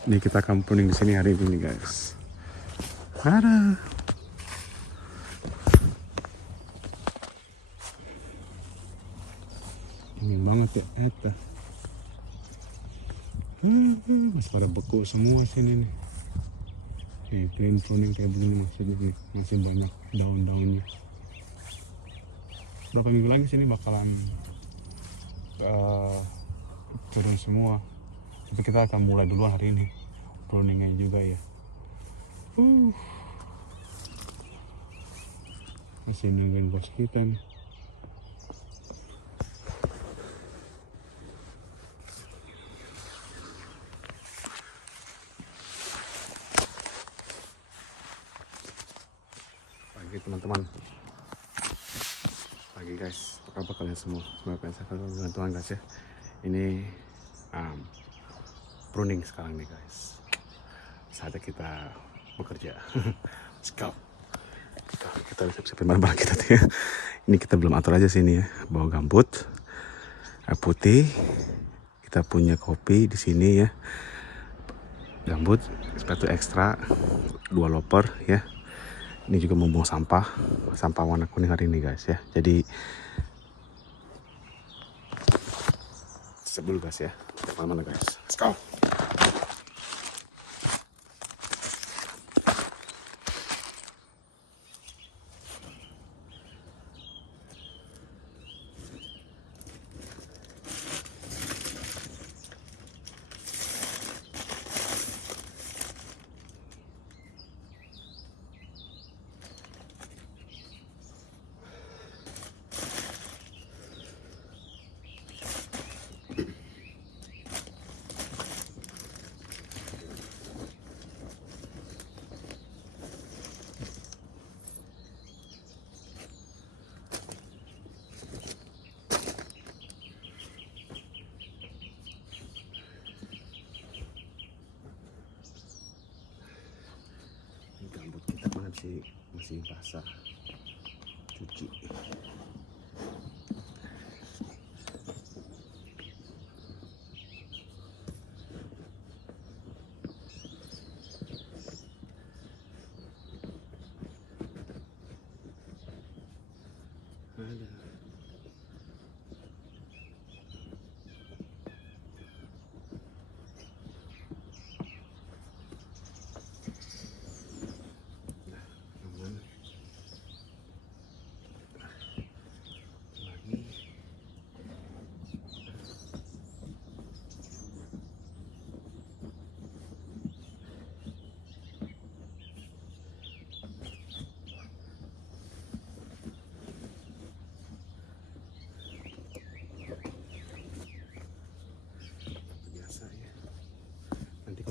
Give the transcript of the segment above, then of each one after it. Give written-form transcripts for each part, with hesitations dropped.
Ini kita akan pruning di sini hari ini guys. Ada. Dingin banget ya, eta. Masih pada beku semua sini nih. Nih, clean pruning kayak begini maksudnya nih, masih banyak daun-daunnya. Berapa minggu lagi sini bakalan turun semua. Tapi kita akan mulai duluan hari ini pruningnya juga ya. Masih nungguin bos kita nih. Pagi teman-teman. Pagi guys, apa kabar kalian semua? Semoga kalian sehat dengan Tuhan guys ya. Ini pruning sekarang nih guys. Saatnya kita bekerja. Let's go. Kita siapin barang-barang kita tuh ya. Ini kita belum atur aja sini ya. Bawa gambut, air putih, kita punya kopi di sini ya. Gambut, sepatu ekstra, 2 loper ya. Ini juga membuang sampah warna kuning hari ini guys ya. Jadi siap dulu guys ya. Mana guys? Let's go. Gambut kita masih basah, cuci. Ada.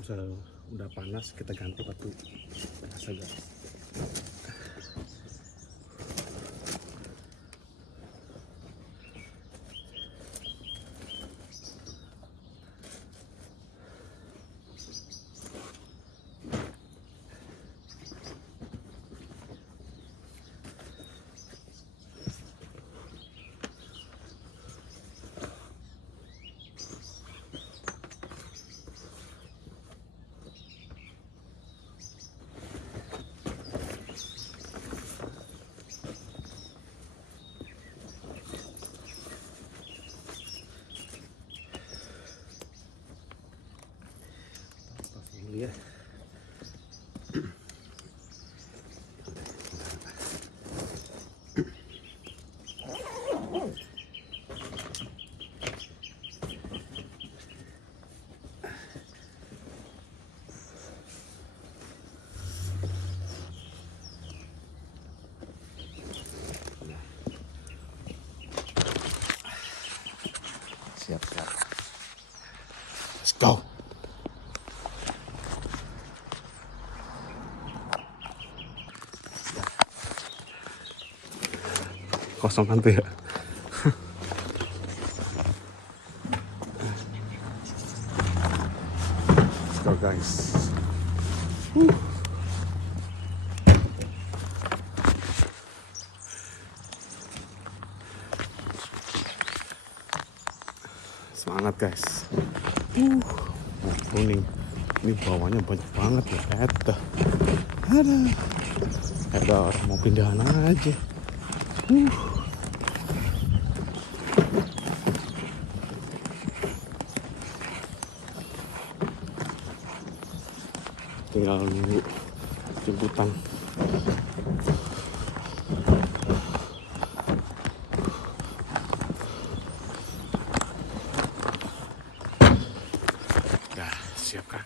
Kalau udah panas kita ganti batu biasa guys. Ya. Siap. Let's go. Kosong kan tuh ya. Let's go guys. Semangat guys. Kuning. Ini bawahnya banyak banget ya. Ada orang mau pindahan aja. Tinggal nunggu jemputan. Udah siap kan?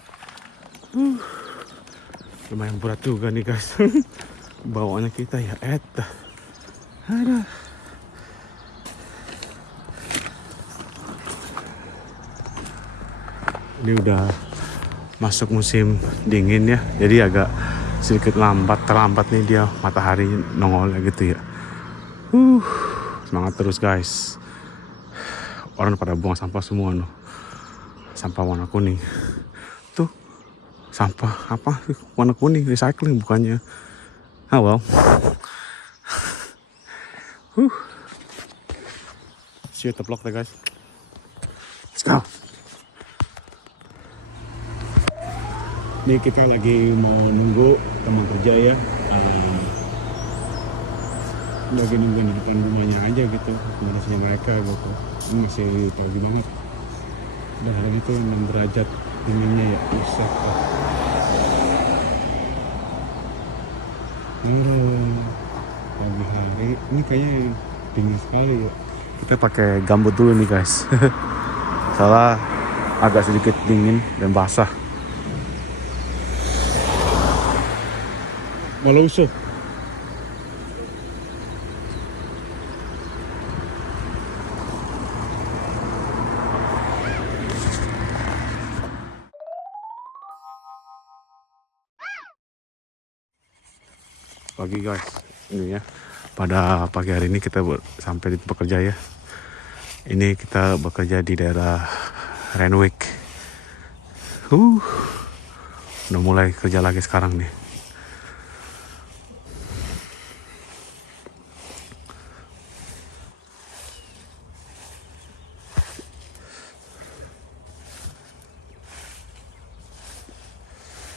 Lumayan berat juga nih guys. Bawaannya kita ya ada. Ini udah masuk musim dingin ya, jadi agak sedikit terlambat nih dia matahari nongol gitu ya. Semangat terus guys. Orang pada buang sampah semua loh. Sampah warna kuning. Tuh, sampah apa? Warna kuning, recycling bukannya. Well. See you at the block deh guys. Let's go. Ini kita lagi mau nunggu teman kerja ya. Lagi nunggu di depan rumahnya aja gitu. Manasnya mereka gitu. Ini masih pagi banget. Udah hari itu 6 derajat dinginnya ya. Buset. Pagi hari ini kayaknya dingin sekali ya. Kita pakai gambut dulu nih guys. Soalnya agak sedikit dingin dan basah. Malusuk. Pagi guys, ini ya. Pada pagi hari ini kita sampai di tempat kerja ya. Ini kita bekerja di daerah Renwick. Udah mulai kerja lagi sekarang nih.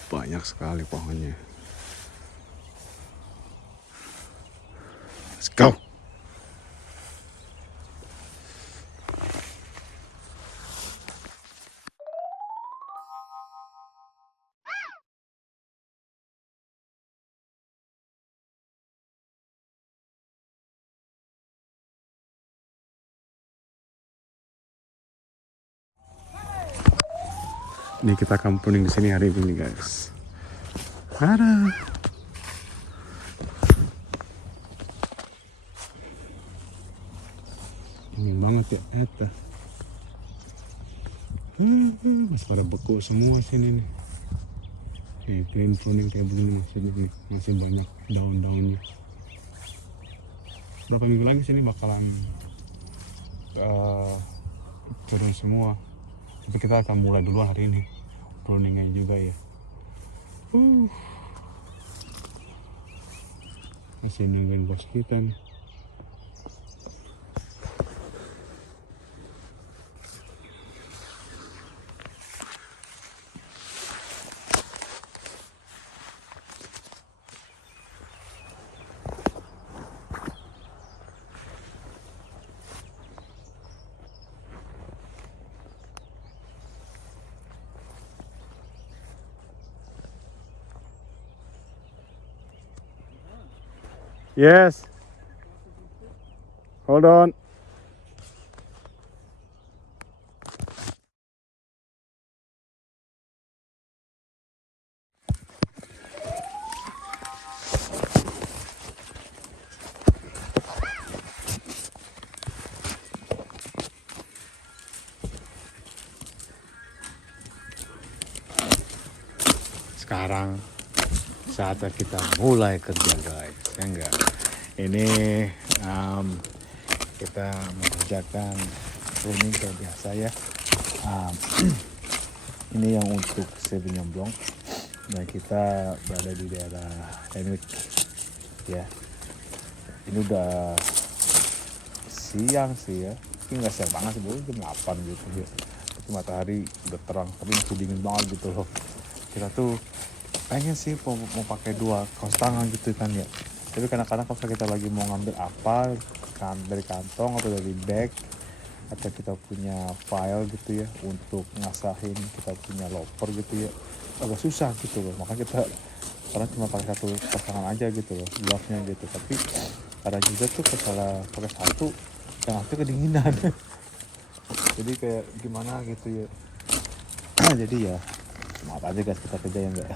Banyak sekali pohonnya. Let's go. Ini kita camping di sini hari ini guys. Ada. Dingin banget ya, masih pada beku semua sini nih. Nih, green pruning kayak begini masih banyak daun-daunnya. Berapa minggu lagi sini bakalan turun semua. Tapi kita akan mulai duluan hari ini pruningnya juga ya. Masih nungguin bos kita nih. Yes. Hold on. Sekarang saatnya kita mulai kerja guys, ya enggak? Ini kita mengerjakan pruning kayak biasa ya. Ini yang untuk Sauvignon Blanc dan kita berada di daerah Renwick ya. Ini udah siang sih ya, tapi nggak siang banget sih, jam 8 gitu ya. matahari udah terang tapi masih dingin banget gitu loh. Kita tuh pengen sih mau pakai 2 kaos tangan gitu kan ya, tapi kadang-kadang kalau kita lagi mau ngambil apa kan dari kantong atau dari bag, atau kita punya file gitu ya untuk ngasahin kita punya loper gitu ya, agak susah gitu loh. Makanya kita karena cuma pakai 1 pasangan aja gitu loh glove-nya gitu, tapi kadang juga tuh salah pakai 1 yang akhirnya kedinginan. Jadi kayak gimana gitu ya. Jadi ya maaf aja guys, kita kerja ya enggak.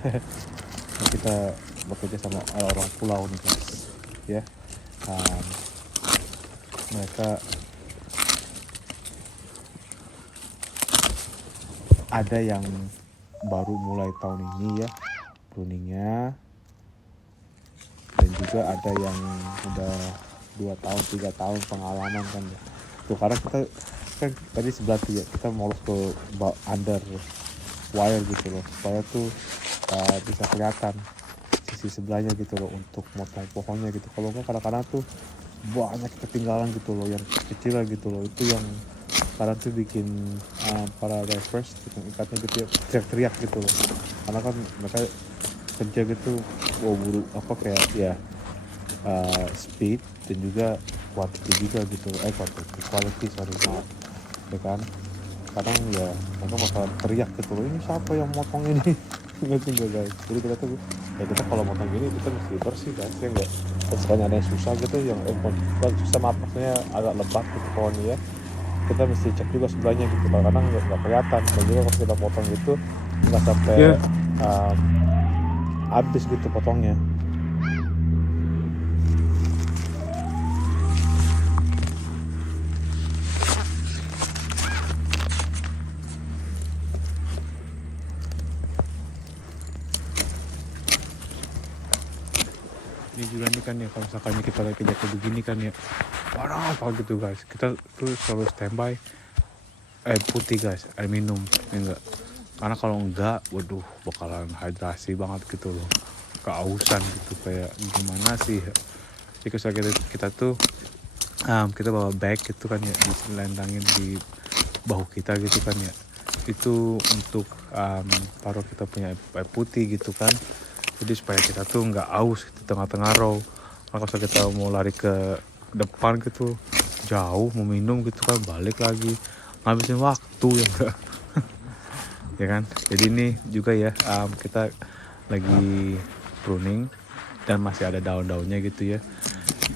Kita bekerja sama orang pulau nih guys ya. Mereka ada yang baru mulai tahun ini ya pruningnya, dan juga ada yang udah 2 tahun 3 tahun pengalaman kan ya. Tuh karena kita kan tadi sebelah tuh ya, kita mau ke under wire gitu loh supaya tuh bisa kelihatan sisi sebelahnya gitu loh untuk motong pohonnya gitu. Kalau enggak kadang-kadang tuh banyak ketinggalan gitu loh yang kecil gitu loh, itu yang kadang tuh bikin para divers ikatnya gitu ya teriak-teriak gitu loh, karena kan mereka kerja gitu buru apa kayak ya speed dan juga quantity juga gitu, quality sorry maaf ya kan. Kadang ya mereka bakal teriak gitu loh, ini siapa yang motong ini. Ngerti nggak guys? Jadi kita tuh ya kita kalau motong gini kita mesti bersih guys ya enggak. Terus sekali ada yang susah gitu yang susah maaf maksudnya agak lebat gitu pohonnya ya, kita mesti cek juga sebelahnya gitu, kadang nggak kelihatan. Dan juga kalau kita potong gitu nggak sampai habis gitu potongnya. Ini juga nih kan ya, kalau misalkan kita lagi jatuh begini kan ya, parah apa gitu guys, kita tuh selalu standby air putih guys, air minum ya enggak, karena kalau enggak waduh bakalan hidrasi banget gitu loh, keausan gitu kayak gimana sih. Jadi kita tuh kita bawa bag gitu kan ya, diselendangin di bahu kita gitu kan ya, itu untuk taruh kita punya air putih gitu kan. Jadi supaya kita tuh nggak aus di tengah-tengah row. Kalau kita mau lari ke depan gitu jauh mau minum gitu kan, balik lagi ngabisin waktu ya enggak. Ya kan. Jadi ini juga ya kita lagi pruning dan masih ada daun-daunnya gitu ya.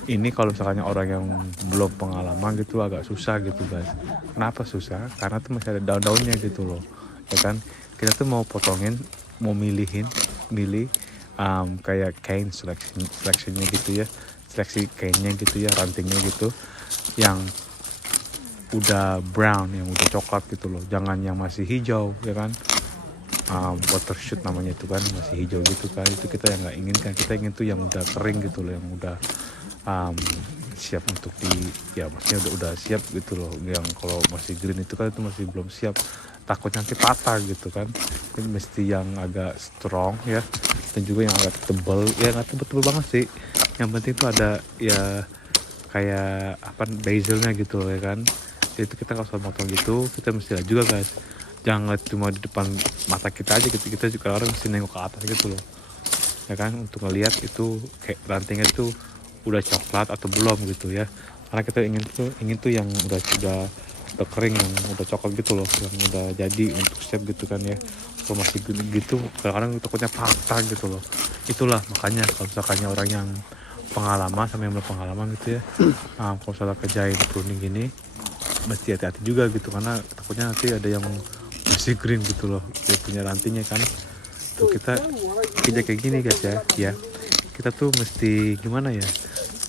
Ini kalau misalnya orang yang belum pengalaman gitu agak susah gitu guys. Kenapa susah? Karena tuh masih ada daun-daunnya gitu loh ya kan. Kita tuh mau potongin, mau milih kayak kain seleksinya gitu ya, seleksi kainnya gitu ya, rantingnya gitu yang udah brown, yang udah coklat gitu loh, jangan yang masih hijau ya kan. Watershoot namanya itu kan, masih hijau gitu kan, itu kita yang nggak inginkan. Kita ingin tuh yang udah kering gitu loh, yang udah siap untuk ya maksudnya udah siap gitu loh. Yang kalau masih green itu kan itu masih belum siap, takut nanti patah gitu kan. Ini mesti yang agak strong ya, dan juga yang agak tebal ya, nggak tebel banget sih, yang penting tuh ada ya kayak apa basilnya gitu loh ya kan. Jadi itu kita kalau motong gitu kita mesti lihat juga guys, jangan cuma di depan mata kita aja gitu, kita juga orang mesti nengok ke atas gitu loh ya kan, untuk ngelihat itu kayak rantingnya tuh udah coklat atau belum gitu ya. Karena kita ingin tuh yang udah kering, yang udah coklat gitu loh, yang udah jadi untuk siap gitu kan ya. Kalau masih gitu kadang-kadang takutnya patah gitu loh. Itulah makanya kalau misalkannya orang yang pengalaman sama yang belum pengalaman gitu ya, kalau misalnya kerjain pruning gini mesti hati-hati juga gitu, karena takutnya nanti ada yang masih green gitu loh, dia punya rantingnya kan. Tuh kita kerja kayak gini guys ya, kita tuh mesti gimana ya,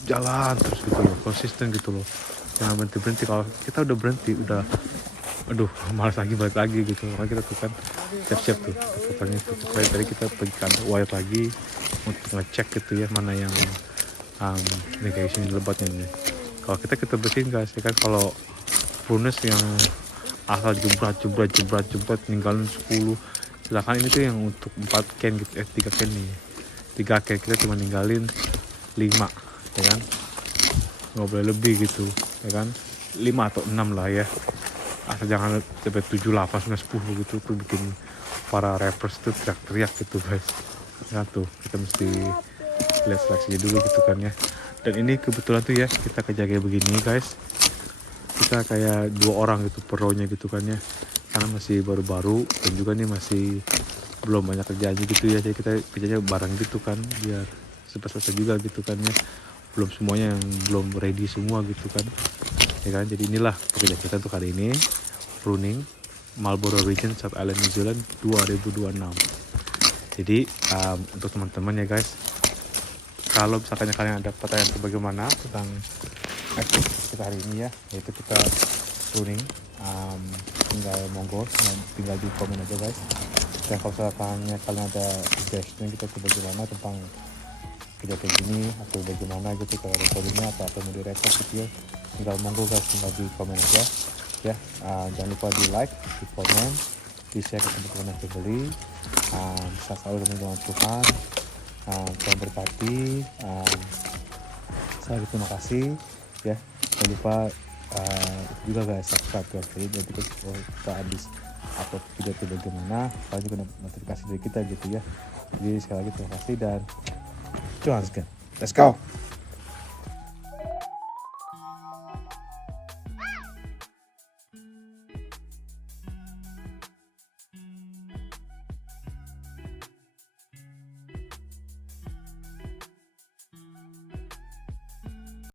jalan terus gitu loh, konsisten gitu loh, jangan berhenti. Kalau kita udah berhenti udah aduh malas lagi balik lagi gitu. Makanya kita tuh kan siap-siap tuh potongnya tuh. Supaya tadi kita pergi ke wire lagi untuk ngecek gitu ya, mana yang kayak sini lebatnya nih. Kalau kita bersihin guys ya kan. Kalau prunus yang asal jebrat ninggalin 10, silakan. Ini tuh yang untuk 4 can gitu 3 can nih, 3 can kita cuma ninggalin 5 ya kan, nggak boleh lebih gitu ya kan, 5 atau 6 lah ya. asal jangan sampai 7, 8, 9, 10 gitu tuh bikin para rappers tuh teriak-teriak gitu guys. Ya tuh kita mesti lihat seleksinya dulu gitu kan ya. Dan ini kebetulan tuh ya kita kejaga begini guys, kita kayak 2 orang gitu pro-nya gitu kan ya, karena masih baru-baru dan juga nih masih belum banyak kerjaan gitu ya, jadi kita kerjanya bareng gitu kan biar selesai juga gitu kan ya, belum semuanya yang belum ready semua gitu kan ya kan. Jadi inilah pekerjaan kita untuk hari ini, pruning Marlborough Region South Island New Zealand 2026. Jadi untuk teman-teman ya guys, kalau misalkan kalian ada pertanyaan bagaimana tentang aktivitas kita hari ini ya, yaitu kita pruning, tinggal monggo tinggal di komen aja guys. Dan kalau misalkan kalian ada suggestion gitu bagaimana tentang kerja kayak gini atau bagaimana gitu kalau recordingnya atau mau direkod gitu ya, tinggal monggo guys, tinggal di komen aja ya. Jangan lupa di like, di komen, di share ke teman-teman yang beli. Bisa selalu dengan Tuhan, Tuhan berkati. Saya terima kasih ya. Jangan lupa juga guys subscribe ke video nanti kita habis upload video itu bagaimana, kalian juga notifikasi dari kita gitu ya. Jadi sekali lagi terima kasih dan Tuhan, let's go.